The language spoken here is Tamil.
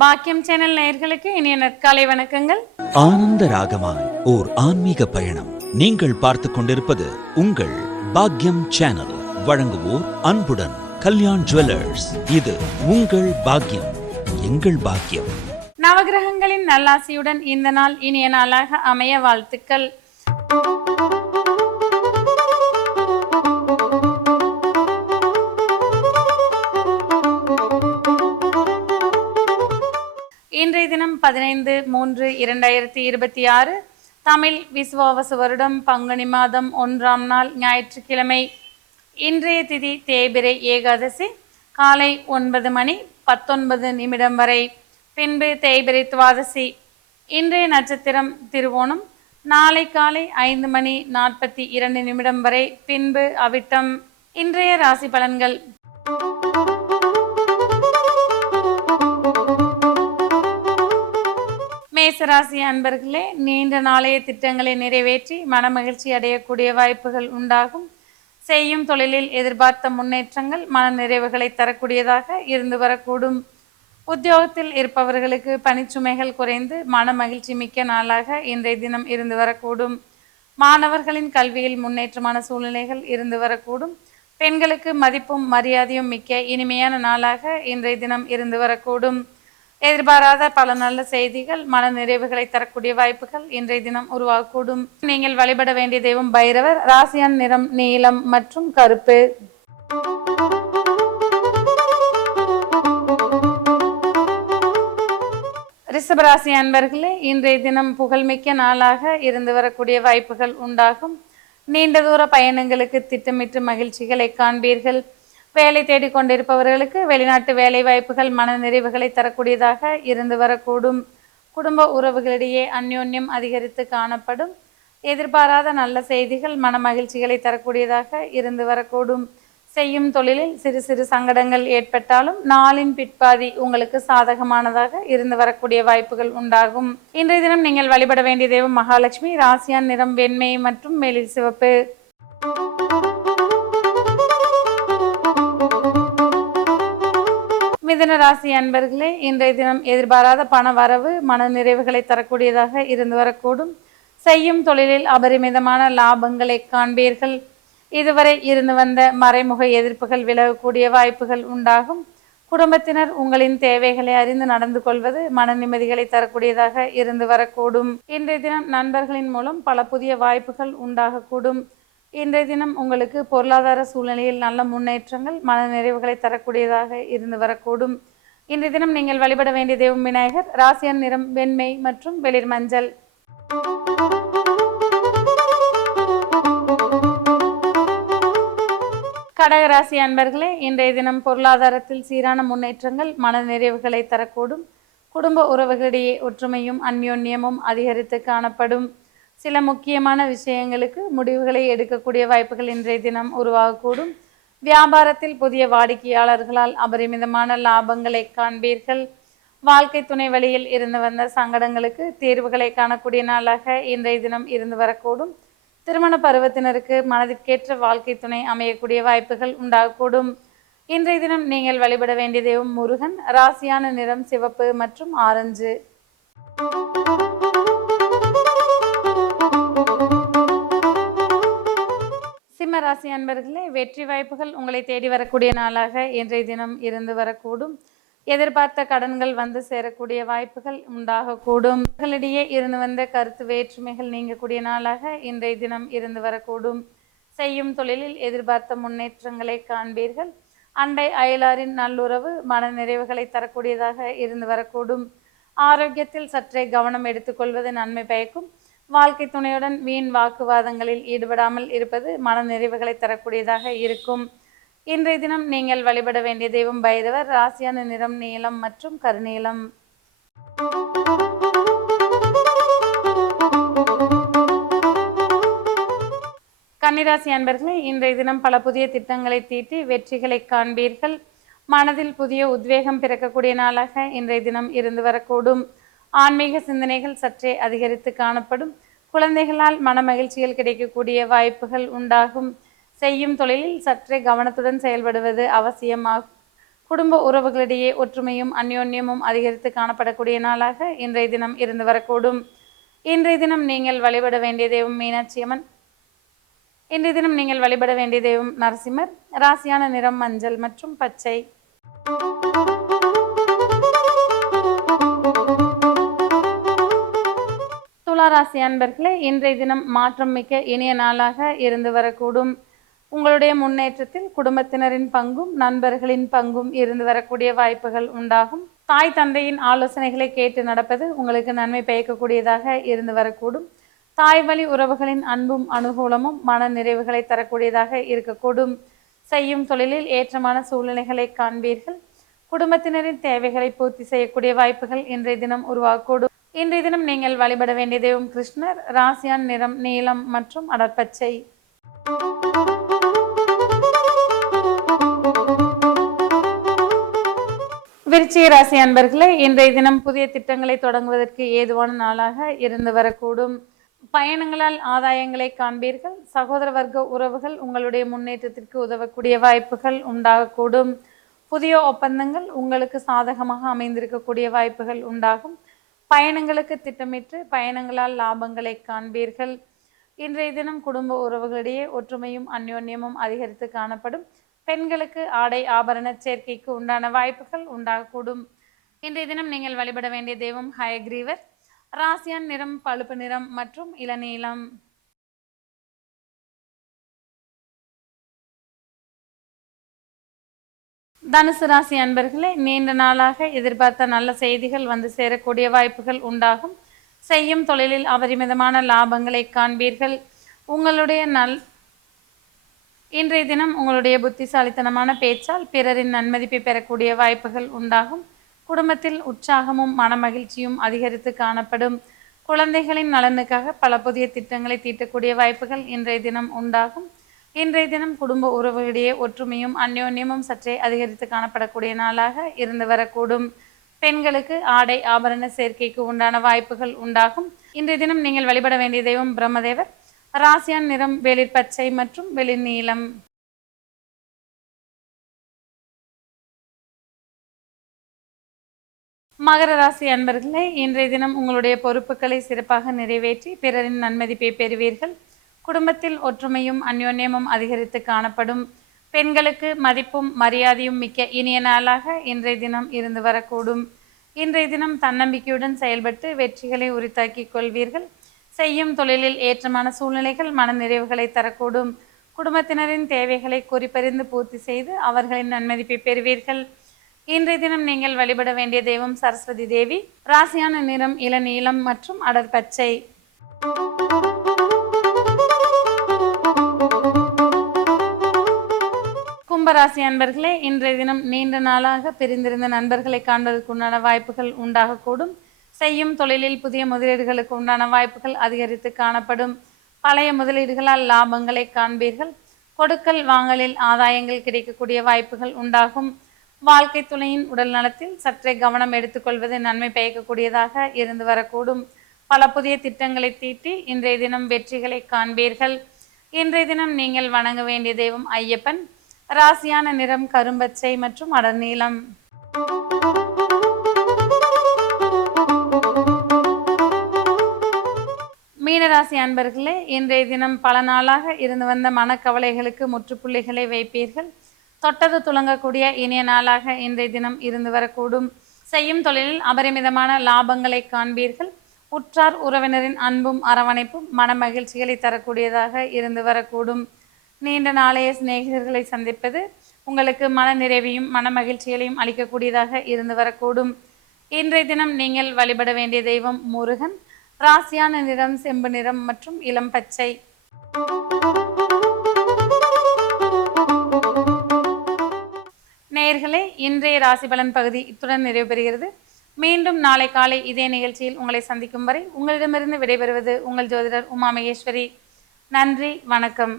பாக்கியம் சேனல் நேயர்களுக்கு இனிய நற்காலை வணக்கங்கள். ஆனந்த ராகமாய் ஓர் ஆன்மீக பயணம். நீங்கள் பார்த்து கொண்டிருப்பது உங்கள் பாக்கியம் சேனல். வழங்குவோர் அன்புடன் கல்யாண் ஜுவல்லர்ஸ். இது உங்கள் பாக்கியம், எங்கள் பாக்கியம். நவகிரகங்களின் நல்லாசியுடன் இந்த நாள் இனிய நாளாக அமைய வாழ்த்துக்கள். இன்றைய தினம் 15/3/2026 தமிழ் விசுவாவசு வருடம் பங்குனி மாதம் 1ஆம் நாள் ஞாயிற்றுக்கிழமை. இன்றைய திதி தேய்பிறை ஏகாதசி காலை 9:19 வரை, பின்பு தேய்பிறை துவாதசி. இன்றைய நட்சத்திரம் திருவோணம். நாளை காலை 5:42 வரை, பின்பு அவிட்டம். இன்றைய ராசி பலன்கள். மேசராசி அன்பர்களே, நீண்ட நாளைய திட்டங்களை நிறைவேற்றி மனமகிழ்ச்சி அடையக்கூடிய வாய்ப்புகள் உண்டாகும். செய்யும் தொழிலில் எதிர்பார்த்த முன்னேற்றங்கள் மன நிறைவுகளை தரக்கூடியதாக இருந்து வரக்கூடும். உத்தியோகத்தில் இருப்பவர்களுக்கு பணிச்சுமைகள் குறைந்து மன மகிழ்ச்சி மிக்க நாளாக இன்றைய தினம் இருந்து வரக்கூடும். மாணவர்களின் கல்வியில் முன்னேற்றமான சூழ்நிலைகள் இருந்து வரக்கூடும். பெண்களுக்கு மதிப்பும் மரியாதையும் மிக்க இனிமையான நாளாக இன்றைய தினம் இருந்து வரக்கூடும். எதிர்பாராத பல நல்ல செய்திகள் மன நிறைவுகளை தரக்கூடிய வாய்ப்புகள் இன்றைய தினம் உருவாகக்கூடும். நீங்கள் வழிபட வேண்டிய தெய்வம் பைரவர். ராசியான் நிறம் நீலம் மற்றும் கருப்பு. ரிஷபராசி அன்பர்களே, இன்றைய தினம் புகழ்மிக்க நாளாக இருந்து வரக்கூடிய வாய்ப்புகள் உண்டாகும். நீண்ட தூர பயணங்களுக்கு திட்டமிட்டு மகிழ்ச்சிகளை காண்பீர்கள். வேலை தேடிக் கொண்டிருப்பவர்களுக்கு வெளிநாட்டு வேலை வாய்ப்புகள் மன நிறைவுகளை தரக்கூடியதாக இருந்து வரக்கூடும். குடும்ப உறவுகளிடையே அந்யோன்யம் அதிகரித்து காணப்படும். எதிர்பாராத நல்ல செய்திகள் மன மகிழ்ச்சிகளை தரக்கூடியதாக இருந்து வரக்கூடும். செய்யும் தொழிலில் சிறு சிறு சங்கடங்கள் ஏற்பட்டாலும் நாளின் பிற்பாதி உங்களுக்கு சாதகமானதாக இருந்து வரக்கூடிய வாய்ப்புகள் உண்டாகும். இன்றைய தினம் நீங்கள் வழிபட வேண்டிய தெய்வம் மகாலட்சுமி. ராசியான் நிறம் வெண்மை மற்றும் மேலில் சிவப்பு. மிதுன ராசி அன்பர்களே, இன்றைய தினம் எதிர்பாராத பண வரவு மன நிறைவுகளை தரக்கூடியதாக இருந்து வரக்கூடும். செய்யும் தொழிலில் அபரிமிதமான லாபங்களை காண்பீர்கள். இதுவரை இருந்து வந்த மறைமுக எதிர்ப்புகள் விலகக்கூடிய வாய்ப்புகள் உண்டாகும். குடும்பத்தினர் உங்களின் தேவைகளை அறிந்து நடந்து கொள்வது மன நிம்மதிகளை தரக்கூடியதாக இருந்து வரக்கூடும். இன்றைய தினம் நண்பர்களின் மூலம் பல புதிய வாய்ப்புகள் உண்டாகக்கூடும். இன்றைய தினம் உங்களுக்கு பொருளாதார சூழ்நிலையில் நல்ல முன்னேற்றங்கள் மன நிறைவுகளை தரக்கூடியதாக இருந்து வரக்கூடும். இன்றைய தினம் நீங்கள் வழிபட வேண்டிய தெய்வம் விநாயகர். ராசியான் நிறம் வெண்மை மற்றும் வெளிர் மஞ்சள். கடகராசி அன்பர்களே, இன்றைய தினம் பொருளாதாரத்தில் சீரான முன்னேற்றங்கள் மன நிறைவுகளை தரக்கூடும். குடும்ப உறவுகளிடையே ஒற்றுமையும் அந்யோன்யமும் அதிகரித்து காணப்படும். சில முக்கியமான விஷயங்களுக்கு முடிவுகளை எடுக்கக்கூடிய வாய்ப்புகள் இன்றைய தினம் உருவாகக்கூடும். வியாபாரத்தில் புதிய வாடிக்கையாளர்களால் அபரிமிதமான லாபங்களை காண்பீர்கள். வாழ்க்கை துணை வழியில் இருந்து வந்த சங்கடங்களுக்கு தீர்வுகளை காணக்கூடிய நாளாக இன்றைய தினம் இருந்து வரக்கூடும். திருமண பருவத்தினருக்கு மனதிற்கேற்ற வாழ்க்கை துணை அமையக்கூடிய வாய்ப்புகள் உண்டாகக்கூடும். இன்றைய தினம் நீங்கள் வழிபட வேண்டிய தெய்வம் முருகன். ராசியான நிறம் சிவப்பு மற்றும் ஆரஞ்சு. சிம்மராசி அன்பர்களே, வெற்றி வாய்ப்புகள் உங்களை தேடி வரக்கூடிய நாளாக இன்றைய தினம் இருந்து வரக்கூடும். எதிர்பார்த்த கடன்கள் வந்து சேரக்கூடிய வாய்ப்புகள் உண்டாகக்கூடும். உங்களிடையே இருந்து வந்த கருத்து வேற்றுமைகள் நீங்கக்கூடிய நாளாக இன்றைய தினம் இருந்து வரக்கூடும். செய்யும் தொழிலில் எதிர்பார்த்த முன்னேற்றங்களை காண்பீர்கள். அண்டை அயலாரின் நல்லுறவு மன நிறைவுகளை தரக்கூடியதாக இருந்து வரக்கூடும். ஆரோக்கியத்தில் சற்றே கவனம் எடுத்துக்கொள்வது நன்மை பயக்கும். வாழ்க்கை துணையுடன் வீண் வாக்குவாதங்களில் ஈடுபடாமல் இருப்பது மன நிறைவுகளை தரக்கூடியதாக இருக்கும். இன்றைய தினம் நீங்கள் வழிபட வேண்டிய தெய்வம் பைரவர். ராசியான நிறம் நீலம் மற்றும் கருநீலம். கன்னிராசி அன்பர்களே, இன்றைய தினம் பல புதிய திட்டங்களை தீட்டி வெற்றிகளை காண்பீர்கள். மனதில் புதிய உத்வேகம் பிறக்கக்கூடிய நாளாக இன்றைய தினம் இருந்து வரக்கூடும். ஆன்மீக சிந்தனைகள் சற்றே அதிகரித்து காணப்படும். குழந்தைகளால் மன மகிழ்ச்சிகள் கிடைக்கக்கூடிய வாய்ப்புகள் உண்டாகும். செய்யும் தொழிலில் சற்றே கவனத்துடன் செயல்படுவது அவசியமாகும். குடும்ப உறவுகளிடையே ஒற்றுமையும் அந்யோன்யமும் அதிகரித்து காணப்படக்கூடிய நாளாக இன்றைய தினம் இருந்து வரக்கூடும். இன்றைய தினம் நீங்கள் வழிபட வேண்டிய தெய்வம் மீனாட்சியம்மன். இன்றைய தினம் நீங்கள் வழிபட வேண்டிய தெய்வம் நரசிம்மர். ராசியான நிறம் மஞ்சள் மற்றும் பச்சை. துளாராசி அன்பர்களே, இன்றைய தினம் மாற்றம் மிக்க இனிய நாளாக இருந்து வரக்கூடும். உங்களுடைய முன்னேற்றத்தில் குடும்பத்தினரின் பங்கும் நண்பர்களின் பங்கும் இருந்து வரக்கூடிய வாய்ப்புகள் உண்டாகும். தாய் தந்தையின் ஆலோசனைகளை கேட்டு நடப்பது உங்களுக்கு நன்மை பயக்கக்கூடியதாக இருந்து வரக்கூடும். தாய் வழி உறவுகளின் அன்பும் அனுகூலமும் மன நிறைவுகளை தரக்கூடியதாக இருக்கக்கூடும். செய்யும் தொழிலில் ஏற்றமான சூழ்நிலைகளை காண்பீர்கள். குடும்பத்தினரின் தேவைகளை பூர்த்தி செய்யக்கூடிய வாய்ப்புகள் இன்றைய தினம் உருவாகக்கூடும். இன்றைய தினம் நீங்கள் வழிபட வேண்டிய தெய்வம் கிருஷ்ணர். ராசியான் நிறம் நீலம் மற்றும் அடற்பச்சை. விருச்சிக ராசி அன்பர்களே, இன்றைய தினம் புதிய திட்டங்களை தொடங்குவதற்கு ஏதுவான நாளாக இருந்து வரக்கூடும். பயணங்களால் ஆதாயங்களை காண்பீர்கள். சகோதர வர்க்க உறவுகள் உங்களுடைய முன்னேற்றத்திற்கு உதவக்கூடிய வாய்ப்புகள் உண்டாகக்கூடும். புதிய ஒப்பந்தங்கள் உங்களுக்கு சாதகமாக அமைந்திருக்கக்கூடிய வாய்ப்புகள் உண்டாகும். பயணங்களுக்கு திட்டமிட்டு பயணங்களால் லாபங்களை காண்பீர்கள். இன்றைய தினம் குடும்ப உறவுகளிடையே ஒற்றுமையும் அந்யோன்யமும் அதிகரித்து காணப்படும். பெண்களுக்கு ஆடை ஆபரண சேர்க்கைக்கு உண்டான வாய்ப்புகள் உண்டாகக்கூடும். இன்றைய தினம் நீங்கள் வழிபட வேண்டிய தெய்வம் ஹயக்ரீவர். ராசியான் நிறம் பழுப்பு நிறம் மற்றும் இளநீலம். தனுசு ராசி அன்பர்களே, நீண்ட நாளாக எதிர்பார்த்த நல்ல செய்திகள் வந்து சேரக்கூடிய வாய்ப்புகள் உண்டாகும். செய்யும் தொழிலில் அபரிமிதமான லாபங்களை காண்பீர்கள். இன்றைய தினம் உங்களுடைய புத்திசாலித்தனமான பேச்சால் பிறரின் நன்மதிப்பை பெறக்கூடிய வாய்ப்புகள் உண்டாகும். குடும்பத்தில் உற்சாகமும் மனமகிழ்ச்சியும் அதிகரித்து காணப்படும். குழந்தைகளின் நலனுக்காக பல புதிய திட்டங்களை தீட்டக்கூடிய வாய்ப்புகள் இன்றைய தினம் உண்டாகும். இன்றைய தினம் குடும்ப உறவுகளிடையே ஒற்றுமையும் அந்யோன்யமும் சற்றே அதிகரித்து காணப்படக்கூடிய நாளாக இருந்து வரக்கூடும். பெண்களுக்கு ஆடை ஆபரண சேர்க்கைக்கு உண்டான வாய்ப்புகள் உண்டாகும். இன்றைய தினம் நீங்கள் வழிபட வேண்டிய தெய்வம் பிரம்மதேவர். ராசியான் நிறம் வெளிர் பச்சை மற்றும் வெளிர் நீலம். மகர ராசி அன்பர்களே, இன்றைய தினம் உங்களுடைய பொறுப்புகளை சிறப்பாக நிறைவேற்றி பிறரின் நன்மதிப்பை பெறுவீர்கள். குடும்பத்தில் ஒற்றுமையும் அந்யோன்யமும் அதிகரித்து காணப்படும். பெண்களுக்கு மதிப்பும் மரியாதையும் மிக்க இனிய நாளாக இன்றைய தினம் இருந்து வரக்கூடும். இன்றைய தினம் தன்னம்பிக்கையுடன் செயல்பட்டு வெற்றிகளை உரித்தாக்கிக் கொள்வீர்கள். செய்யும் தொழிலில் ஏற்றமான சூழ்நிலைகள் மன நிறைவுகளை தரக்கூடும். குடும்பத்தினரின் தேவைகளை குறிப்பறிந்து பூர்த்தி செய்து அவர்களின் நன்மதிப்பை பெறுவீர்கள். இன்றைய தினம் நீங்கள் வழிபட வேண்டிய தெய்வம் சரஸ்வதி தேவி. ராசியான நிறம் இளநீலம் மற்றும் அடற்பச்சை. கும்பராசி அன்பர்களே, இன்றைய தினம் நீண்ட நாளாக பிரிந்திருந்த நண்பர்களை காண்பதற்குண்டான வாய்ப்புகள் உண்டாகக்கூடும். செய்யும் தொழிலில் புதிய முதலீடுகளுக்கு உண்டான வாய்ப்புகள் அதிகரித்து காணப்படும். பழைய முதலீடுகளால் லாபங்களை காண்பீர்கள். கொடுக்கல் வாங்கலில் ஆதாயங்கள் கிடைக்கக்கூடிய வாய்ப்புகள் உண்டாகும். வாழ்க்கை துணையின் உடல் நலத்தில் சற்றே கவனம் எடுத்துக்கொள்வது நன்மை பயக்கக்கூடியதாக இருந்து வரக்கூடும். பல புதிய திட்டங்களை தீட்டி இன்றைய தினம் வெற்றிகளை காண்பீர்கள். இன்றைய தினம் நீங்கள் வணங்க வேண்டிய தெய்வம் ஐயப்பன். ராசியான நிறம் கரும்பச்சை மற்றும் அடர்நீலம். மீனராசி அன்பர்களே, இன்றைய தினம் பல நாளாக இருந்து வந்த மனக்கவலைகளுக்கு முற்றுப்புள்ளிகளை வைப்பீர்கள். தொட்டது துளங்கக்கூடிய இனிய நாளாக இன்றைய தினம் இருந்து வரக்கூடும். செய்யும் தொழிலில் அபரிமிதமான லாபங்களை காண்பீர்கள். உற்றார் உறவினரின் அன்பும் அரவணைப்பும் மன மகிழ்ச்சிகளை தரக்கூடியதாக இருந்து வரக்கூடும். நீண்ட நாளைய சிநேகிதர்களை சந்திப்பது உங்களுக்கு மன நிறைவையும் மன மகிழ்ச்சிகளையும் அளிக்கக்கூடியதாக இருந்து வரக்கூடும். இன்றைய தினம் நீங்கள் வழிபட வேண்டிய தெய்வம் முருகன். ராசியான நிறம் செம்பு நிறம் மற்றும் இளம் பச்சை. நேயர்களே, இன்றைய ராசி பலன் பகுதி இத்துடன் நிறைவு பெறுகிறது. மீண்டும் நாளை காலை இதே நிகழ்ச்சியில் உங்களை சந்திக்கும் வரை உங்களிடமிருந்து விடைபெறுவது உங்கள் ஜோதிடர் உமா மகேஸ்வரி. நன்றி, வணக்கம்.